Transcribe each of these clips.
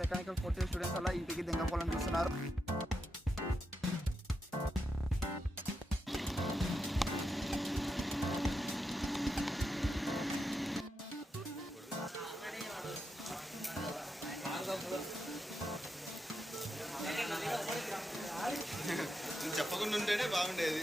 Mechanical fourth year students అలా ఇంటికి దింగపోవాలని చూస్తున్నారు. చెప్పకుండా ఉంటేనే బాగుండేది.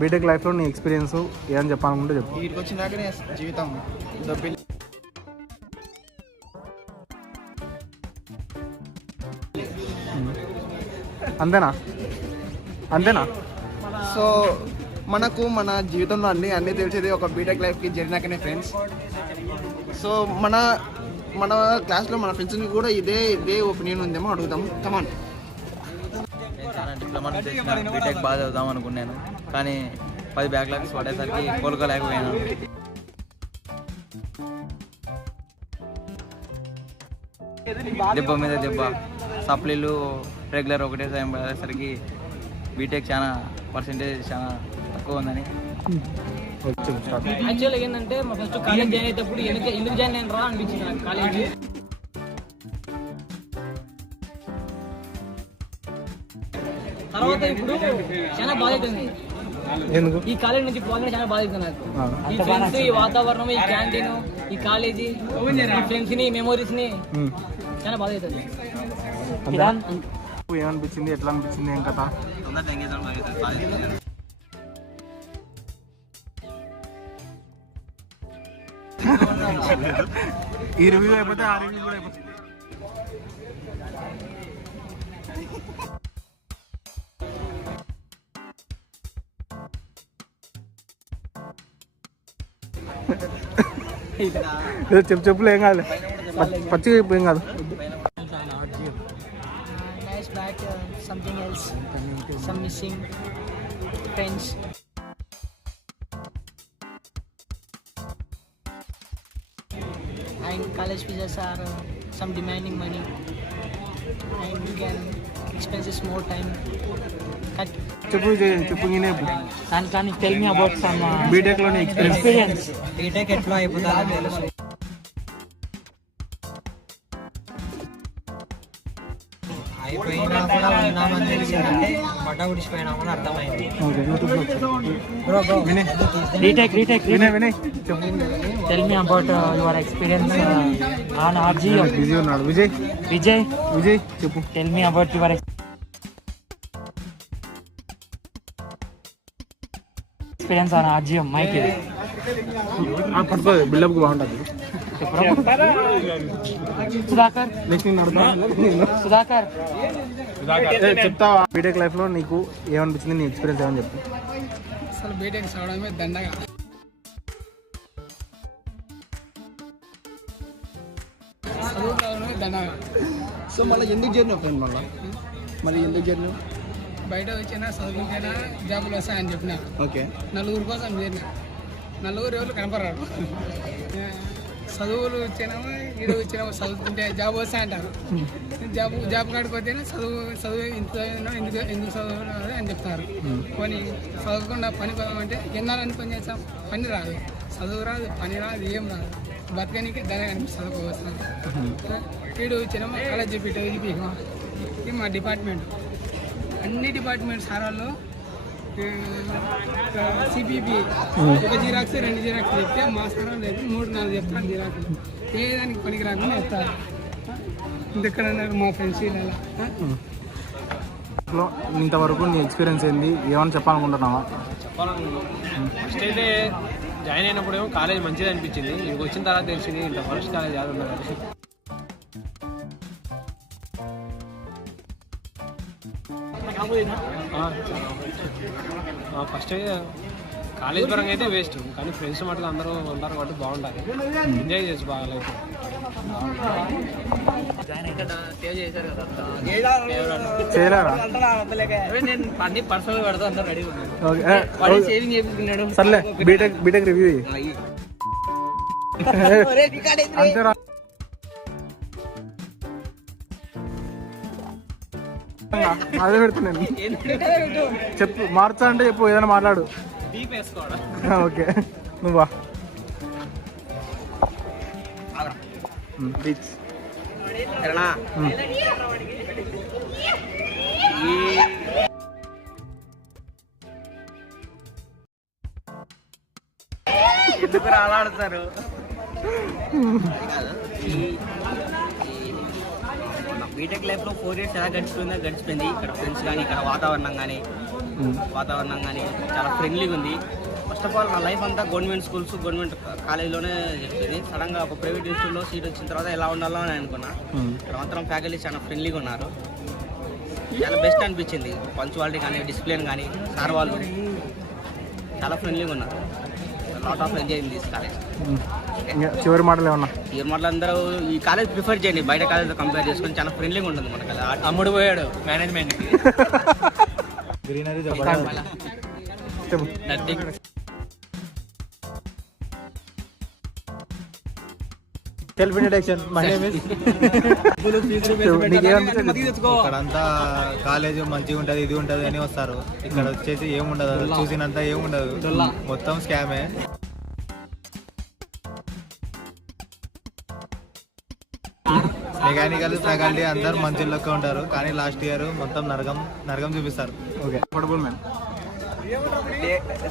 బీటెక్ లైఫ్లో నీ ఎక్స్పీరియన్స్ ఏమని చెప్పాలనుకుంటే చెప్పు. వీటికి వచ్చినాకనే జీవితం అంతేనా? సో మనకు మన జీవితంలో అన్నీ తెలిసేది ఒక బీటెక్ లైఫ్కి జరిగినాకనే ఫ్రెండ్స్. సో మన క్లాస్లో మన ఫ్రెండ్స్ని కూడా ఇదే ఒపీనియన్ ఉందేమో అడుగుదాం. కమాన్. డిప్లొమా బీటెక్ బాగా చదువుదాం అనుకున్నాను, కానీ 10 బ్యాక్లాగ్స్ పడేసరికి కోలుకోలేకపోయాను. దెబ్బ మీద దెబ్బ, సప్లీలు రెగ్యులర్ ఒకటే టైం పడేసరికి బీటెక్ పర్సెంటేజ్ చాలా తక్కువ ఉందని. యాక్చువల్గా ఏంటంటే మా ఫస్ట్ కాలేజ్ జాయిన్ అయ్యేటప్పుడు ఎందుకు జాయిన్ అయిన రా అనిపించింది నాకు కాలేజ్. తర్వాత ఇప్పుడు చాలా బాధ అవుతుంది ఈ కాలేజ్ నుంచి పోవాలని. చాలా బాధ అవుతుంది నాకు. ఈ ఫ్రెండ్స్, ఈ వాతావరణం, ఈ క్యాంటీన్, ఈ కాలేజీ, ఈ ఫ్రెండ్స్ ని, మెమోరీస్ ని చాలా బాధ అవుతుంది. ఏమనిపించింది, ఎట్లా అనిపించింది, ఏం కథ? ఈ రివ్యూ అయిపోతే ఆ రివ్యూ కూడా అయిపోతుంది. చెప్పులు ఏం కాదు, పచ్చిగా చెప్పు, ఏం కాదు. Something else, some missing friends. And college fees are some demanding money, and you can expenses more time. Cut. చెప్పు నేనే. Can you tell me about some BTech లోని experience? బీటెక్ ఎట్లా అయిపోతుందో తెలుసు. అయిపోయినా కూడా ఉన్నామని తెలిసిందంటే పడ్డ ఉడిచిపోయినామని అర్థమైంది. Tell me about your experience on RGM. Busy ఉన్నాడు విజయ్ చెప్పు. Tell me about your experience on RGM. Mike పడుకో, బిల్డప్ బాగుంటుంది. సుధాకర్ చెప్తావా? బీటెక్ లైఫ్ లో నీకు ఏమనిపించింది, నీ ఎక్స్పీరియన్స్ ఏమని చెప్పు. అసలు బీటెక్ చదవడమే దండగా. చదువు దండగా. సో మళ్ళీ ఎందుకు చేరినావు ఫ్రెండ్? మళ్ళీ ఎందుకు చేరినావు? బయట వచ్చినా చదువుకుంటేనా జాబులు వస్తాయని చెప్పిన. ఓకే. నలుగురు కోసం చేరిన. నలుగురు ఎవరు కనపడరాడు. చదువులు వచ్చినామా, ఈడు వచ్చినామా, చదువుకుంటే జాబ్ వస్తాయంటారు. జాబ్ కాడికి పోతేనే చదువు ఇంత ఎందుకు చదువు అని చెప్తారు. కొని చదవకుండా పని పోదామంటే ఎన్నాలని పని చేస్తాం, పని రాదు, చదువు రాదు, పని రాదు, ఏం రాదు. బతకనికి దాని అనిపిస్తుంది వస్తాను. వీడు వచ్చినామా కాలేజ్ చెప్పి ఇది మా డిపార్ట్మెంట్, అన్ని డిపార్ట్మెంట్ సార్ వాళ్ళు సిపిపి ఒక జిరాక్స్ 2 జిరాక్స్ చెప్తే మాస్టర్ లేదు 3-4 చెప్తారు జిరాక్స్ ఏదానికి పనికి రాకుండా చెప్తారు. ఇంకెక్కడ మా ఫ్రెండ్స్ ఇలా ఇంతవరకు నీ ఎక్స్పీరియన్స్ ఏంది, ఏమని చెప్పాలనుకుంటున్నావా? ఫస్ట్ అయితే జాయిన్ అయినప్పుడు ఏమో కాలేజ్ మంచిది అనిపించింది. ఇక్కడికి వచ్చిన తర్వాత తెలిసింది ఇంత ఫస్ట్ కాలేజ్ యాడ్ ఉన్నది. ఫస్ట్ కాలేజ్ పరంగా అయితే వేస్ట్, కానీ ఫ్రెండ్స్ మటుకు అందరూ ఉంటారు కాబట్టి బాగుంటుంది, ఎంజాయ్ చేసి బాగా లైఫ్. అన్ని పర్సనల్ పెడతా అంతా రెడీ సేవింగ్ చేపించుకున్నాడు. సర్లే బీటెక్ రివ్యూ అంతేరా. అదే పెడుతున్నాను, చెప్పు మార్చా అంటే చెప్పు, ఏదైనా మాట్లాడు. ఓకే నువ్వా బీచ్ ఎందుకు రాలాడతారు? బీటెక్ లైఫ్లో 4 years ఎలా గడిచిపోయింది. ఇక్కడ ఫ్రెండ్స్ కానీ ఇక్కడ వాతావరణం కానీ చాలా ఫ్రెండ్లీగా ఉంది. ఫస్ట్ ఆఫ్ ఆల్ నా లైఫ్ అంతా గవర్నమెంట్ స్కూల్స్ గవర్నమెంట్ కాలేజ్లోనే చెప్పింది. సడన్గా ఒక ప్రైవేట్ ఇన్స్టిట్యూట్లో సీట్ వచ్చిన తర్వాత ఎలా ఉండాలో అని అనుకున్నా. ఇక్కడ మాత్రం ఫ్యాకల్టీ చాలా ఫ్రెండ్లీగా ఉన్నారు, చాలా బెస్ట్ అనిపించింది. పంచువాలిటీ కానీ డిసిప్లిన్ కానీ సార్ వాళ్ళు చాలా ఫ్రెండ్లీగా ఉన్నారు. Lot of enjoy in this college. చివరి మాటలు ఏమన్నా? ఈ మాటలు అందరూ ఈ కాలేజ్ ప్రిఫర్ చేయండి, బయట కాలేజ్తో కంపేర్ చేసుకొని చాలా ఫ్రెండ్లీగా ఉంటుంది మనకి. అమ్ముడు పోయాడు మేనేజ్మెంట్కి. Greenery self introduction. My name is. ఇక్కడంతా కాలేజ్ మంచిగా ఉంటుంది, ఇది ఉంటుంది అని వస్తారు. ఇక్కడ వచ్చేసి ఏముండదు, చూసినంత ఏముండదు, మొత్తం స్కామే. మెకానికల్ ఫ్యాకల్టీ అందరు మంచిలోకి ఉంటారు, కానీ లాస్ట్ ఇయర్ మొత్తం నరకం చూపిస్తారు. Okay comfortable man.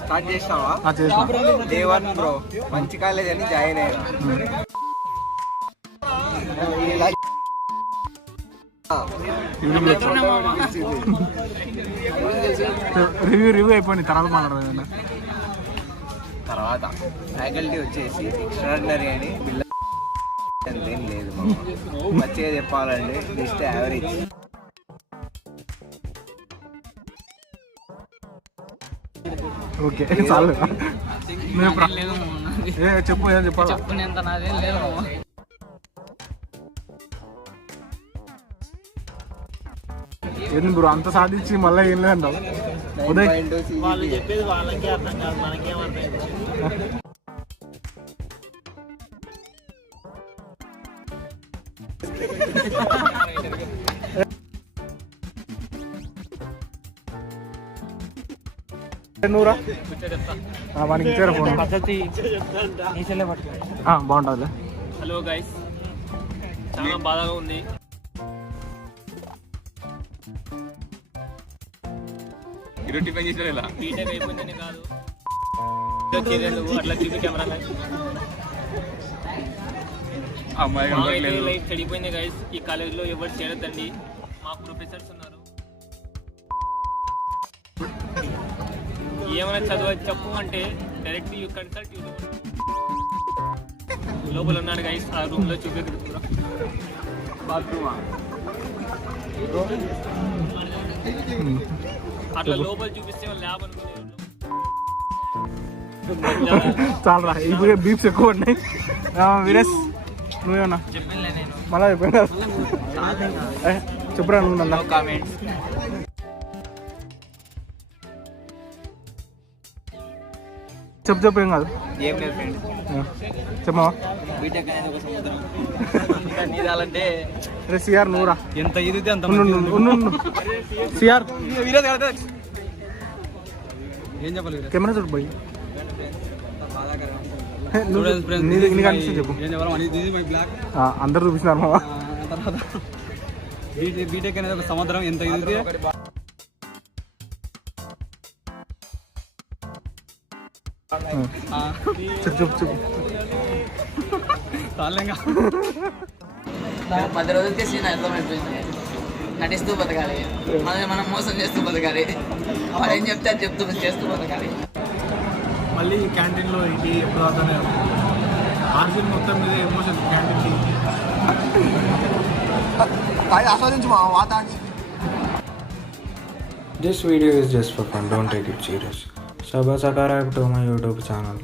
స్టార్ట్ చేసినావా? చేసిన డే 1 బ్రో మంచి కాలేజ్ అని జాయిన్ అయ్యా. రివ్యూ అయిపోయింది, తర్వాత మాట్లాడదు. తర్వాత ఫ్యాకల్టీ వచ్చేసి ఎక్స్ట్రాడినరీ అని అంతేం లేదు, మంచిగా చెప్పాలండి జస్ట్ యావరేజ్. ఓకే చాలు. చెప్పు ఏం చెప్పాలి? చెప్పుకునేంత నాదేం లేదు. ఏంది బ్రో అంత సాధించి మళ్ళీ ఏం లేదంటావు? ఉదయ్ వాళ్ళు చెప్పేది వాళ్ళకే అర్థం కాదు, మనకేం అర్థం. నూరా మనకి ఇచ్చారు ఫోన్. బాగుంటుంది. హలో గైస్, చాలా బాధగా ఉంది. బీటెక్ అయిపోయిందని కాదు, అట్లా చూపి కెమెరా లైఫ్ చెడిపోయింది గైస్. ఈ కాలేజ్లో ఎవరు చేరద్దండి, మా ప్రొఫెసర్స్ ఉన్నారు. ఏమైనా చదువు చెప్పు అంటే డైరెక్ట్ యూ కన్సల్ట్ యూ. లోపల ఉన్నాడు గైస్, ఆ రూమ్ లో చూపించు. బాత్రూమా అట్లా లోపల చూపిస్తే ల్యాబ్ అనుకునే. చాలా ఇప్పుడు బీప్స్ ఎక్కువ ఉన్నాయి. వీరేష్ నువ్వేమన్నా చెప్పిందిలే నేను, మళ్ళా చెప్పాను చెప్పురా నువ్వు నన్ను. కామెంట్స్. చెప్పు ఏం కాదు. ఏం లేదు ఫ్రెండ్స్, చెప్పమా. బీటెక్ అనేది ఒక సముద్రం. నీదాలంటే సిఆర్ నూరా ఎంత ఇది అంత సిఆర్ ఏం చెప్పాలి? కెమెరా చూడు పోయి చెప్పు. అందరు చూపిస్తున్నారు మావా. బీటెక్ అనేది ఒక సముద్రం, ఎంత ఇది చెప్పు 10 రోజులకే సీన్ అర్థమైపోయింది. నటిస్తూ బతకాలి, మనం మోసం చేస్తూ బతకాలి, వాళ్ళు ఏం చెప్తే అది చెప్తూ చేస్తూ బతకాలి. మళ్ళీ క్యాంటీన్లో ఇది ఎప్పుడు అవుతానే ఆర్ఫిన్ మొత్తం మీద ఎమోషన్ క్యాంటీన్కి ఆస్వాదించు మా వాతాన్ని. This video is just for fun, don't take it serious. Subscribe to my YouTube channel.